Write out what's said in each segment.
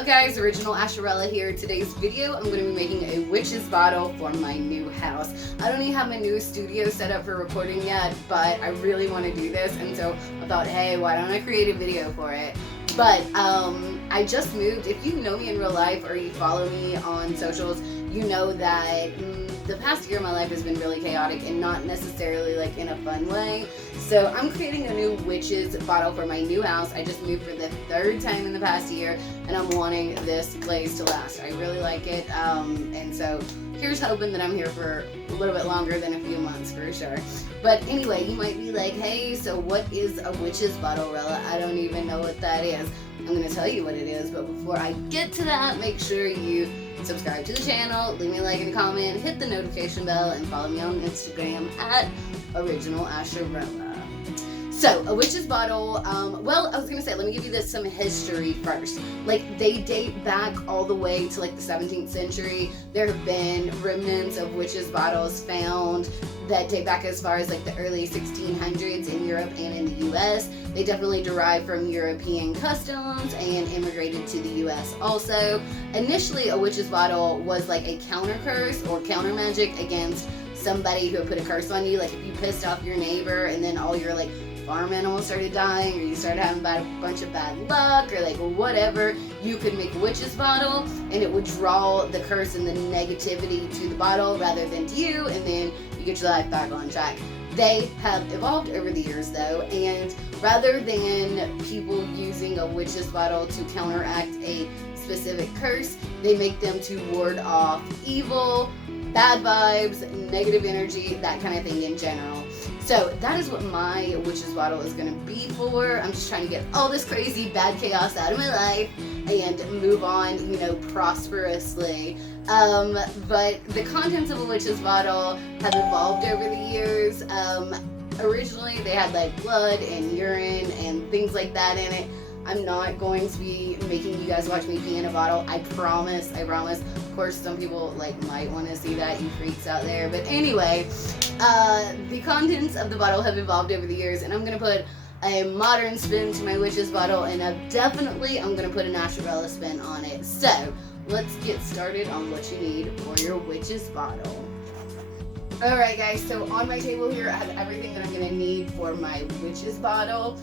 up guys, Original Asherella here. Today's video I'm going to be making a witch's bottle for my new house. I don't even have my new studio set up for recording yet, but I really want to do this, and so I thought, hey, why don't I create a video for it? But I just moved. If you know me in real life or you follow me on socials, you know that the past year of my life has been really chaotic and not necessarily like in a fun way. So I'm creating a new witch's bottle for my new house. I just moved for the third time in the past year, and I'm wanting this place to last. I really like it, and so here's hoping that I'm here for a little bit longer than a few months for sure. But anyway, you might be like, hey, so what is a witch's bottle, Rella? I don't even know what that is. I'm going to tell you what it is, but before I get to that, make sure you subscribe to the channel, leave me a like and a comment, hit the notification bell, and follow me on Instagram at Original Asherella. So, a witch's bottle, well, I was going to say, let me give you some history first. Like, they date back all the way to, like, the 17th century. There have been remnants of witch's bottles found that date back as far as, like, the early 1600s in Europe and in the U.S. They definitely derive from European customs and immigrated to the U.S. also. Initially, a witch's bottle was, like, a counter curse or counter magic against somebody who had put a curse on you. Like, if you pissed off your neighbor and then all your, like, farm animals started dying, or you started having a bunch of bad luck, or like whatever, you could make a witch's bottle and it would draw the curse and the negativity to the bottle rather than to you, and then you get your life back on track. They have evolved over the years though, and rather than people using a witch's bottle to counteract a specific curse, they make them to ward off evil, bad vibes, negative energy, that kind of thing in general. So that is what my witch's bottle is going to be for. I'm just trying to get all this crazy bad chaos out of my life and move on, you know, prosperously. But the contents of a witch's bottle have evolved over the years. Originally they had like blood and urine and things like that in it. I'm not going to be making you guys watch me pee in a bottle. I promise. Of course, some people like might want to see that, you freaks out there. But anyway, the contents of the bottle have evolved over the years, and I'm going to put a modern spin to my witch's bottle, and I'm going to put an Asherella spin on it. So, let's get started on what you need for your witch's bottle. Alright guys, so on my table here I have everything that I'm going to need for my witch's bottle.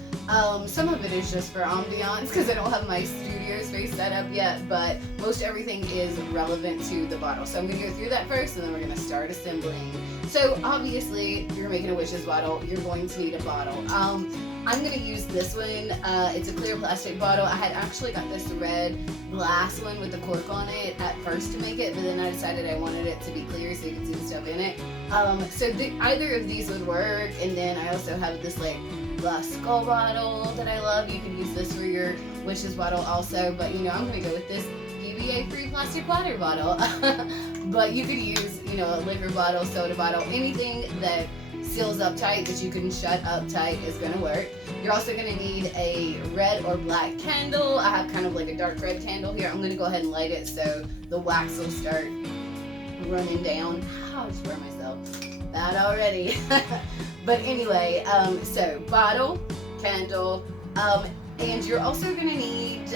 Some of it is just for ambiance because I don't have my studio space set up yet, but most everything is relevant to the bottle. So I'm going to go through that first, and then we're going to start assembling. So obviously, if you're making a witch's bottle, you're going to need a bottle. I'm going to use this one. It's a clear plastic bottle. I had actually got this red glass one with the cork on it at first to make it, but then I decided I wanted it to be clear so you could see the stuff in it. So either of these would work, and then I also have this like glass skull bottle that I love. You can use this for your witch's bottle also, but you know, I'm going to go with this PVA-free plastic water bottle. But you could use, you know, a liquor bottle, soda bottle, anything that seals up tight that you can shut up tight is going to work. You're also going to need a red or black candle. I have kind of like a dark red candle here. I'm going to go ahead and light it so the wax will start running down. I just burn myself bad already. But anyway, so bottle, candle, and you're also going to need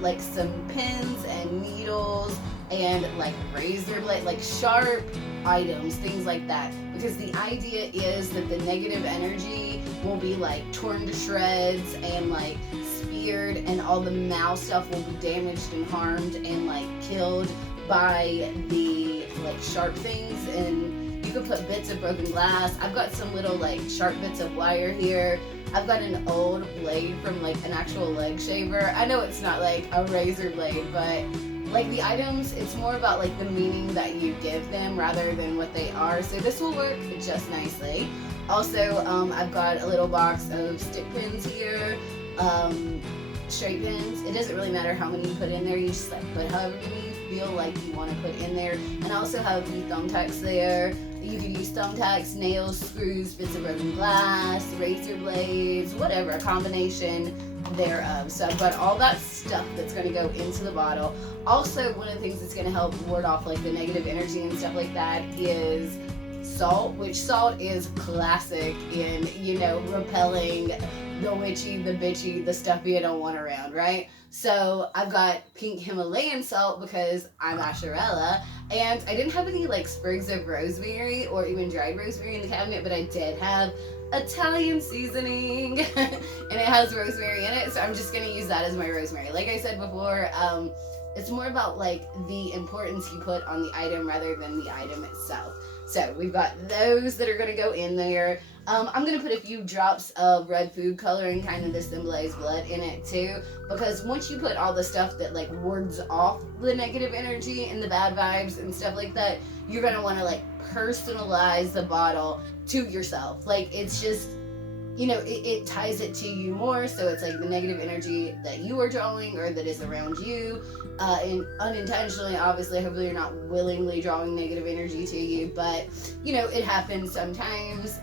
like some pins and needles and like razor blade, like sharp items, things like that, because the idea is that the negative energy will be like torn to shreds and like speared, and all the mal stuff will be damaged and harmed and like killed by the like sharp things. And you could put bits of broken glass. I've got some little like sharp bits of wire here. I've got an old blade from like an actual leg shaver. I know it's not like a razor blade, but like the items, it's more about like the meaning that you give them rather than what they are. So this will work just nicely. Also, I've got a little box of stick pins here, straight pins. It doesn't really matter how many you put in there. You just like put however many you feel like you want to put in there. And I also have the thumbtacks there. You can use thumbtacks, nails, screws, bits of broken glass, razor blades, whatever, a combination thereof. So I've got all that stuff that's going to go into the bottle. Also, one of the things that's going to help ward off like the negative energy and stuff like that is salt, which salt is classic in, you know, repelling the witchy, the bitchy, the stuff you don't want around, right? So I've got pink Himalayan salt because I'm Asherella, and I didn't have any like sprigs of rosemary or even dried rosemary in the cabinet, but I did have Italian seasoning and it has rosemary in it, so I'm just gonna use that as my rosemary. Like I said before, it's more about like the importance you put on the item rather than the item itself. So we've got those that are gonna go in there. I'm gonna put a few drops of red food coloring, kind of to symbolize blood, in it too, because once you put all the stuff that like wards off the negative energy and the bad vibes and stuff like that, you're gonna want to like personalize the bottle to yourself. Like it's just, you know, it ties it to you more, so it's like the negative energy that you are drawing or that is around you, and unintentionally, obviously, hopefully you're not willingly drawing negative energy to you, but you know, it happens sometimes,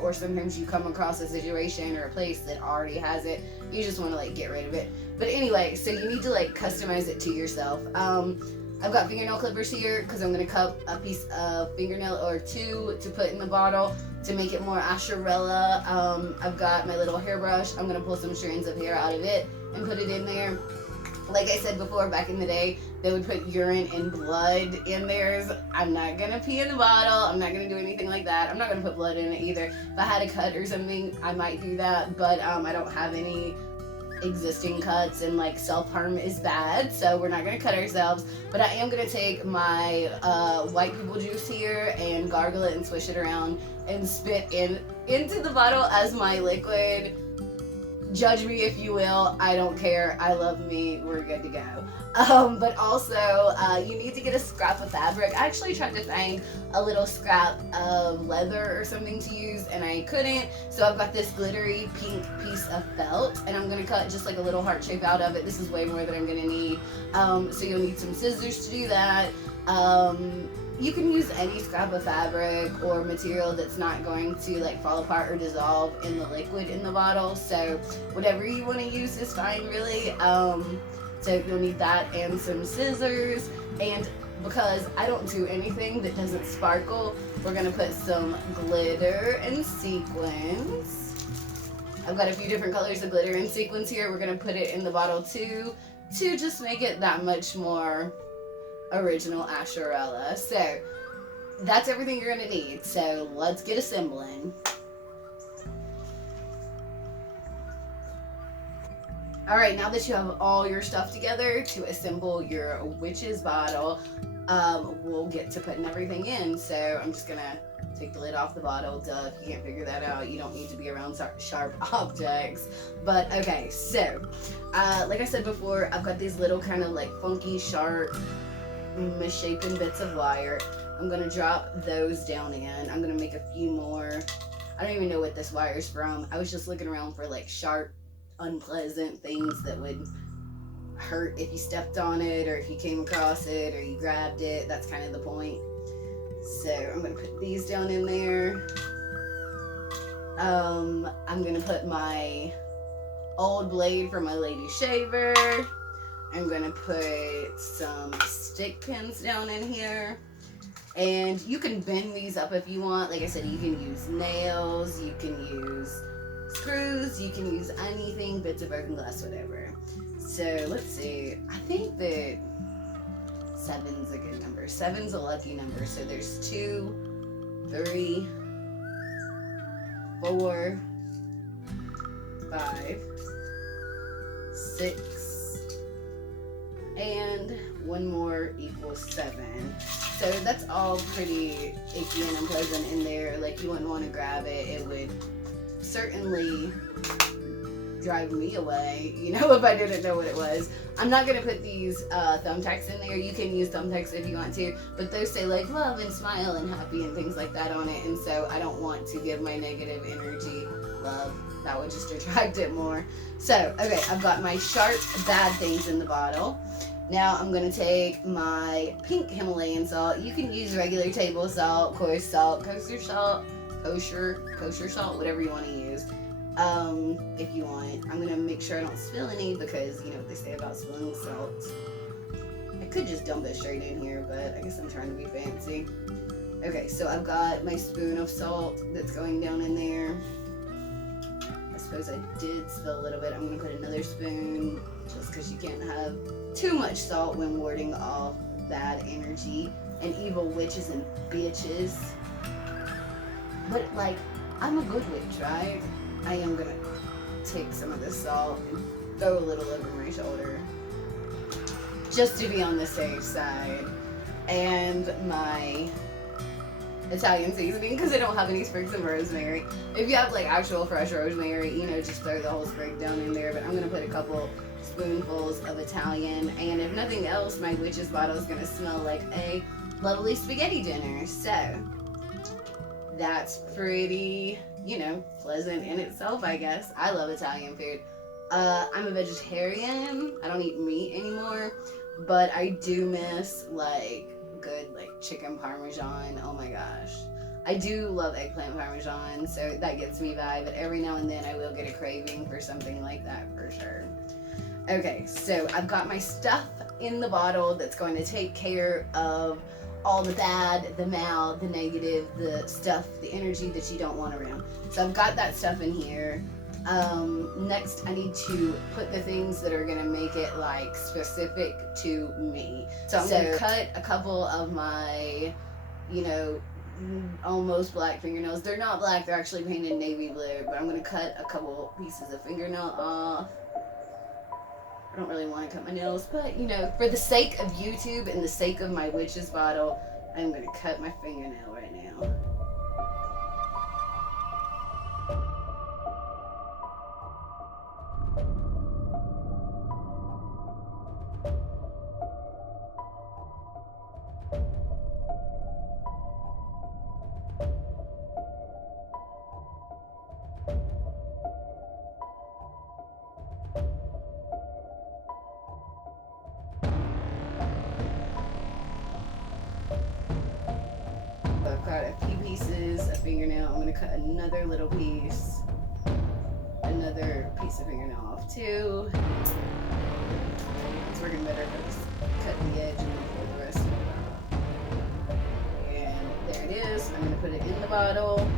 or sometimes you come across a situation or a place that already has it, you just want to like get rid of it. But anyway, so you need to like customize it to yourself. I've got fingernail clippers here because I'm going to cut a piece of fingernail or two to put in the bottle to make it more Asherella. I've got my little hairbrush. I'm going to pull some strands of hair out of it and put it in there. Like I said before, back in the day, they would put urine and blood in theirs. I'm not going to pee in the bottle. I'm not going to do anything like that. I'm not going to put blood in it either. If I had a cut or something, I might do that, but I don't have any existing cuts, and like self-harm is bad, so we're not going to cut ourselves. But I am going to take my white people juice here and gargle it and swish it around and spit into the bottle as my liquid. Judge me if you will, I don't care. I love me, we're good to go. But also, you need to get a scrap of fabric. I actually tried to find a little scrap of leather or something to use, and I couldn't. So I've got this glittery pink piece of felt, and I'm gonna cut just like a little heart shape out of it. This is way more than I'm gonna need. So you'll need some scissors to do that. You can use any scrap of fabric or material that's not going to like fall apart or dissolve in the liquid in the bottle. So whatever you want to use is fine, really. So you'll need that and some scissors. And because I don't do anything that doesn't sparkle, we're gonna put some glitter and sequins. I've got a few different colors of glitter and sequins here. We're gonna put it in the bottle too, to just make it that much more original Asherella. So that's everything you're gonna need. So let's get assembling. All right, now that you have all your stuff together to assemble your witch's bottle, we'll get to putting everything in. So I'm just gonna take the lid off the bottle. Duh, if you can't figure that out, you don't need to be around sharp objects. But okay, so like I said before, I've got these little kind of like funky, sharp, misshapen bits of wire. I'm gonna drop those down in. I'm gonna make a few more. I don't even know what this wire's from. I was just looking around for like sharp, unpleasant things that would hurt if you stepped on it or if you came across it or you grabbed it. That's kind of the point. So I'm gonna put these down in there. I'm gonna put my old blade from my lady shaver. I'm gonna put some stick pins down in here, and you can bend these up if you want. Like I said, you can use nails, you can use screws, you can use anything, bits of broken glass, whatever. So let's see, I think that 7's a good number. 7's a lucky number. So there's 2, 3, 4, 5, 6, and one more equals 7. So that's all pretty icky and unpleasant in there. Like, you wouldn't want to grab it. It would certainly drive me away, you know, if I didn't know what it was. I'm not going to put these thumbtacks in there. You can use thumbtacks if you want to, but those say like love and smile and happy and things like that on it, and so I don't want to give my negative energy love. That would just attract it more. So, okay, I've got my sharp bad things in the bottle. Now I'm going to take my pink Himalayan salt. You can use regular table salt, coarse salt, kosher salt, kosher salt, whatever you want to use. If you want. I'm going to make sure I don't spill any because, you know what they say about spilling salt. I could just dump it straight in here, but I guess I'm trying to be fancy. Okay, so I've got my spoon of salt that's going down in there. I suppose I did spill a little bit. I'm going to put another spoon. just because you can't have too much salt when warding off bad energy and evil witches and bitches. But like, I'm a good witch, right? I am gonna take some of this salt and throw a little over my shoulder just to be on the safe side. And my Italian seasoning, because I don't have any sprigs of rosemary. If you have like actual fresh rosemary, you know, just throw the whole sprig down in there. But I'm gonna put a couple spoonfuls of Italian, and if nothing else, my witch's bottle is gonna smell like a lovely spaghetti dinner. So that's pretty, you know, pleasant in itself, I guess. I love Italian food. I'm a vegetarian. I don't eat meat anymore, but I do miss like good like chicken parmesan. Oh my gosh. I do love eggplant parmesan, so that gets me by, but every now and then I will get a craving for something like that for sure. Okay, so I've got my stuff in the bottle that's going to take care of all the bad, the mal, the negative, the stuff, the energy that you don't want around. So I've got that stuff in here. Next I need to put the things that are gonna make it like specific to me. So I'm gonna cut a couple of my, you know, almost black fingernails. They're not black, they're actually painted navy blue, but I'm gonna cut a couple pieces of fingernail off. I don't really want to cut my nails, but you know, for the sake of YouTube and the sake of my witch's bottle, I'm gonna cut my fingernail right now. I've got a few pieces of fingernail. I'm going to cut another little piece. Another piece of fingernail off too. It's working better if I just cut the edge and then pull the rest of it off. And there it is. I'm going to put it in the bottle.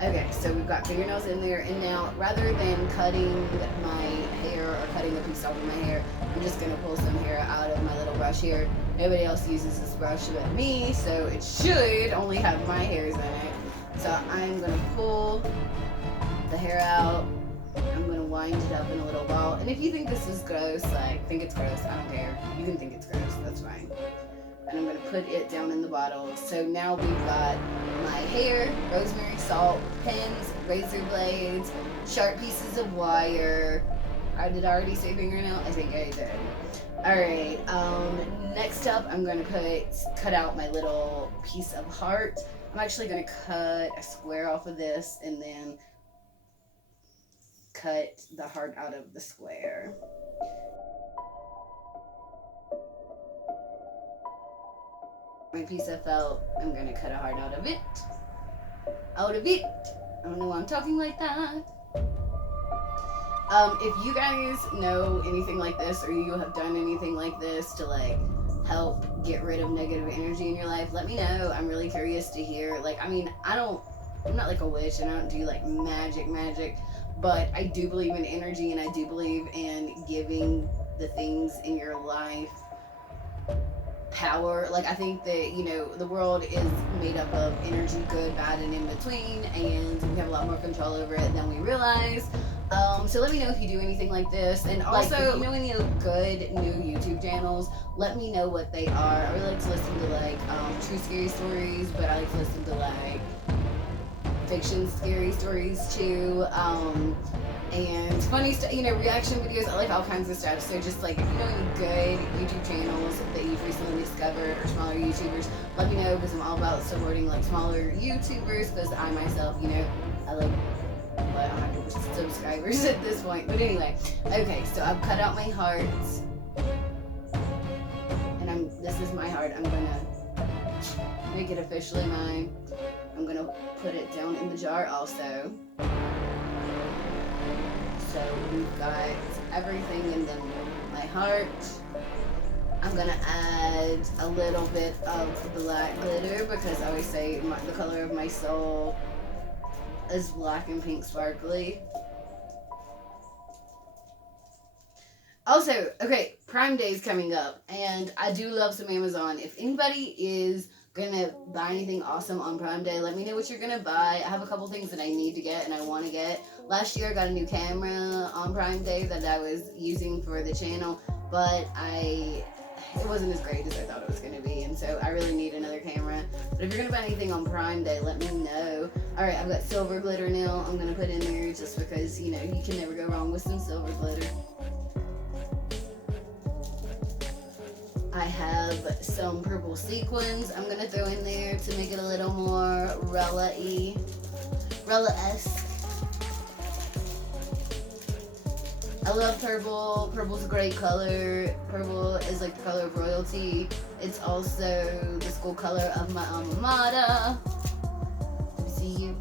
Okay, so we've got fingernails in there, and now rather than cutting my hair or cutting a piece off of my hair, I'm just going to pull some hair out of my little brush here. Nobody else uses this brush but me, so it should only have my hairs in it. So I'm going to pull the hair out. I'm going to wind it up in a little ball. And if you think this is gross, like, think it's gross, I don't care. You can think it's gross, that's fine. And I'm going to put it down in the bottle. So now we've got my hair, rosemary, salt, pins, razor blades, sharp pieces of wire. Did I already say fingernail? I think I did. Alright, next up I'm going to cut out my little piece of heart. I'm actually going to cut a square off of this and then cut the heart out of the square. My piece of felt, I'm going to cut a heart out of it. I don't know why I'm talking like that. If you guys know anything like this, or you have done anything like this to like help get rid of negative energy in your life, let me know. I'm really curious to hear. Like, I mean, I'm not like a witch and I don't do like magic, but I do believe in energy, and I do believe in giving the things in your life power. Like, I think that, you know, the world is made up of energy, good, bad, and in between, and we have a lot more control over it than we realize. So let me know if you do anything like this, and also, like, if you know any good new YouTube channels, let me know what they are. I really like to listen to like true scary stories, but I like to listen to like fiction scary stories too. And funny stuff, you know, reaction videos. I like all kinds of stuff. So just like, if you know any good YouTube channels that you've recently discovered, or smaller YouTubers, let me know, because I'm all about supporting like smaller YouTubers, because I myself, you know, I like, well, I don't have subscribers at this point. But anyway, okay, so I've cut out my hearts, and this is my heart. I'm gonna make it officially mine. I'm gonna put it down in the jar also. So we've got everything in my heart. I'm gonna add a little bit of black glitter, because I always say the color of my soul is black and pink sparkly. Also, okay, Prime Day is coming up, and I do love some Amazon. If anybody is gonna buy anything awesome on Prime Day, let me know what you're gonna buy. I have a couple things that I need to get and I want to get. Last year, I got a new camera on Prime Day that I was using for the channel, but it wasn't as great as I thought it was gonna be, and so I really need another camera. But if you're gonna buy anything on Prime Day, let me know. All right, I've got silver glitter nail. I'm gonna put in there just because you can never go wrong with some silver glitter. I have some purple sequins I'm going to throw in there to make it a little more Rella-y, Rella-esque. I love purple. Purple's a great color. Purple is like the color of royalty. It's also the school color of my alma mater. Let me see you.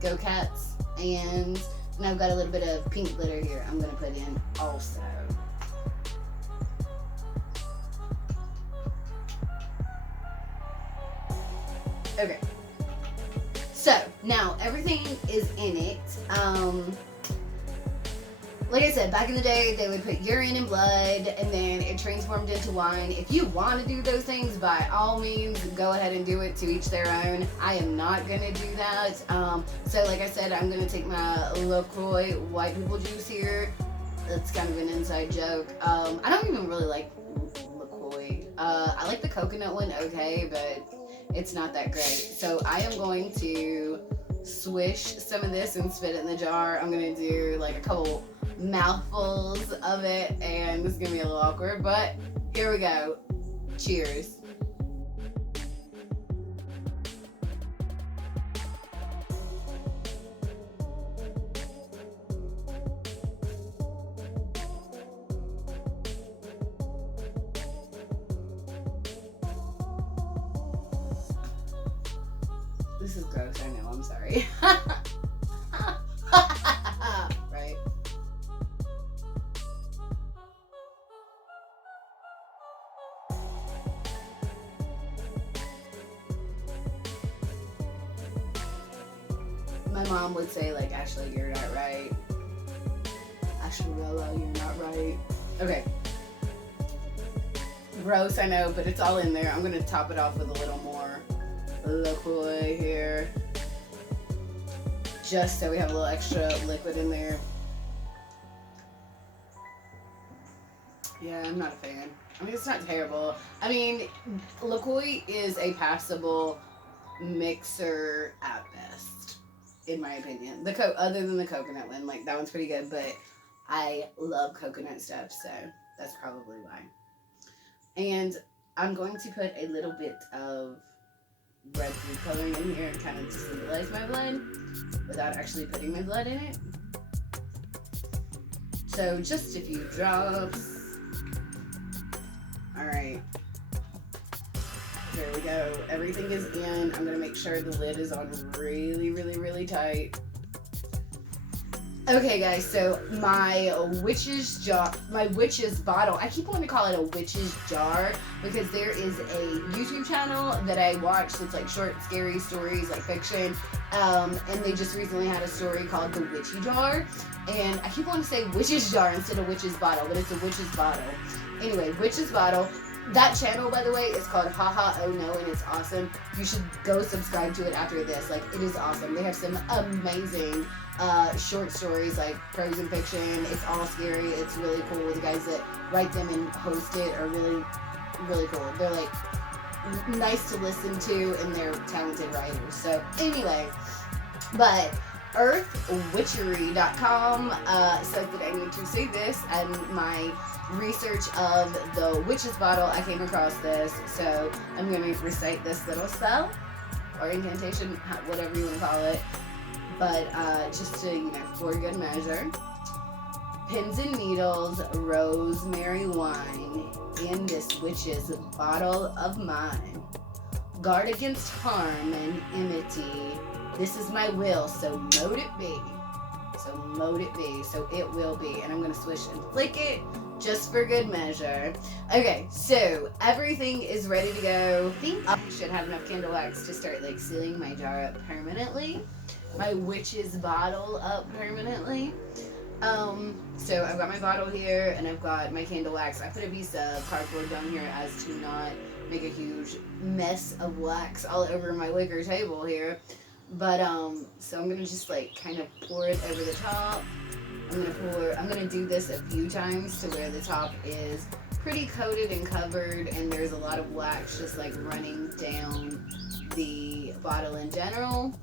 Go Cats. And I've got a little bit of pink glitter here I'm going to put in also. Okay, so now everything is in it. Like I said, back in the day, they would put urine and blood, and then it transformed into wine. If you want to do those things, by all means, go ahead and do it, to each their own. I am not going to do that. So like I said, I'm going to take my LaCroix white people juice here. That's kind of an inside joke. I don't even really like LaCroix. I like the coconut one, okay, but it's not that great. So I am going to swish some of this and spit it in the jar. I'm going to do like a couple mouthfuls of it, and this is going to be a little awkward, but here we go. Cheers. This is gross, I know, I'm sorry. Right? My mom would say, like, Ashley, you're not right. Ashley, you're not right. Okay. Gross, I know, but it's all in there. I'm going to top it off with a little more LaCroix here, just so we have a little extra liquid in there. Yeah, I'm not a fan. I mean, it's not terrible. I mean, LaCroix is a passable mixer at best, in my opinion. Other than the coconut one, like that one's pretty good, but I love coconut stuff, so that's probably why. And I'm going to put a little bit of red food coloring in here and kind of symbolize my blood without actually putting my blood in it. So just a few drops. Alright. There we go. Everything is in. I'm going to make sure the lid is on really, really, really tight. Okay guys, so my witch's bottle, I keep wanting to call it a witch's jar because there is a YouTube channel that I watch that's like short, scary stories, like fiction, and they just recently had a story called The Witchy Jar, and I keep wanting to say witch's jar instead of witch's bottle, but it's a witch's bottle. Anyway, witch's bottle. That channel, by the way, is called Haha Oh No, and it's awesome. You should go subscribe to it after this. Like, it is awesome. They have some amazing short stories, like prose and fiction. It's all scary. It's really cool. The guys that write them and host it are really, really cool. They're like nice to listen to, and they're talented writers. So anyway, but earthwitchery.com says that I need to say this, and my research of the witch's bottle, I came across this, so I'm going to recite this little spell or incantation, whatever you want to call it, but just to, for good measure. Pins and needles, rosemary wine, in this witch's bottle of mine. Guard against harm and enmity. This is my will, so mote it be. So mote it be, so it will be. And I'm going to swish and flick it, just for good measure. Okay, so everything is ready to go. I think I should have enough candle wax to start like sealing my jar up permanently. My witch's bottle up permanently. So I've got my bottle here, and I've got my candle wax. I put a piece of cardboard down here as to not make a huge mess of wax all over my wicker table here. But so I'm gonna just like kind of pour it over the top. I'm gonna do this a few times to where the top is pretty coated and covered, and there's a lot of wax just like running down the bottle in general.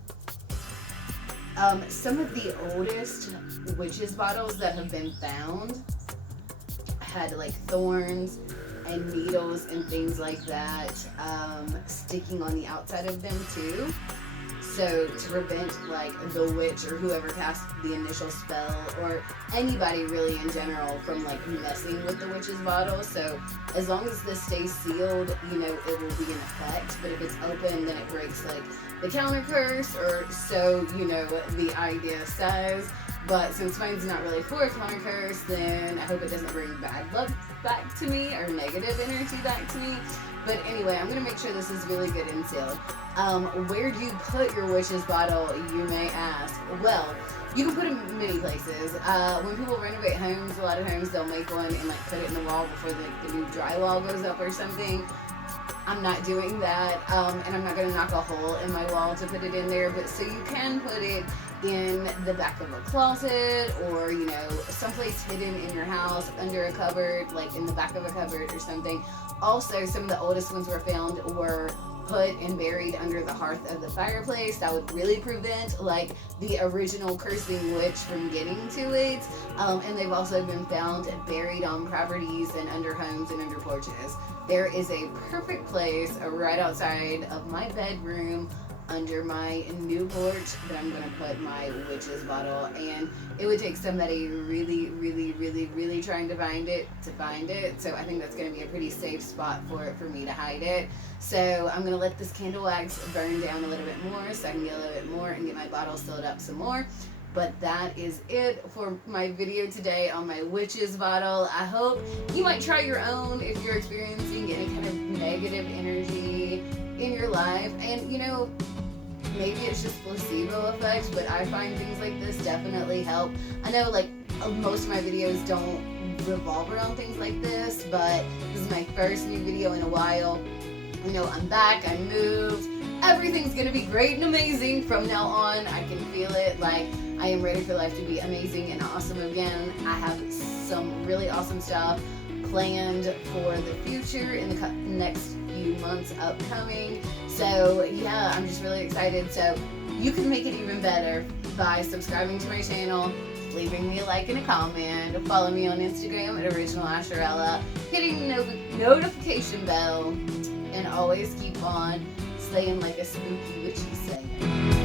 Some of the oldest witches bottles that have been found had like thorns and needles and things like that sticking on the outside of them too. So to prevent like the witch or whoever cast the initial spell, or anybody really in general, from like messing with the witch's bottle. So as long as this stays sealed, you know, it will be in effect. But if it's open, then it breaks like the counter curse, or so, you know, the idea says. But since mine's not really for a counter curse, then I hope it doesn't bring bad luck back to me or negative energy back to me. But anyway, I'm gonna make sure this is really good and sealed. Where do you put your witch's bottle, you may ask? Well, you can put it in many places. When people renovate homes, a lot of homes, they'll make one and like put it in the wall before the new drywall goes up or something. I'm not doing that, and I'm not gonna knock a hole in my wall to put it in there, but so you can put it in the back of a closet, or, you know, someplace hidden in your house under a cupboard, like in the back of a cupboard or something. Also, some of the oldest ones were found were put and buried under the hearth of the fireplace. That would really prevent like the original cursing witch from getting to it. And they've also been found buried on properties and under homes and under porches. There is a perfect place right outside of my bedroom under my new porch that I'm gonna put my witch's bottle, and it would take somebody really trying to find it. So I think that's gonna be a pretty safe spot for me to hide it. So I'm gonna let this candle wax burn down a little bit more so I can get a little bit more and get my bottle filled up some more. But that is it for my video today on my witch's bottle. I hope you might try your own if you're experiencing any kind of negative energy in your life. And, you know, maybe it's just placebo effect, but I find things like this definitely help. I know, like, most of my videos don't revolve around things like this, but this is my first new video in a while. You know, I'm back, I moved. Everything's gonna be great and amazing from now on. I can feel it. Like, I am ready for life to be amazing and awesome again. I have some really awesome stuff planned for the future in the next few months upcoming. So yeah, I'm just really excited. So you can make it even better by subscribing to my channel, leaving me a like and a comment, follow me on Instagram at Original Asherella, hitting the notification bell, and always keep on slaying like a spooky witchy saying.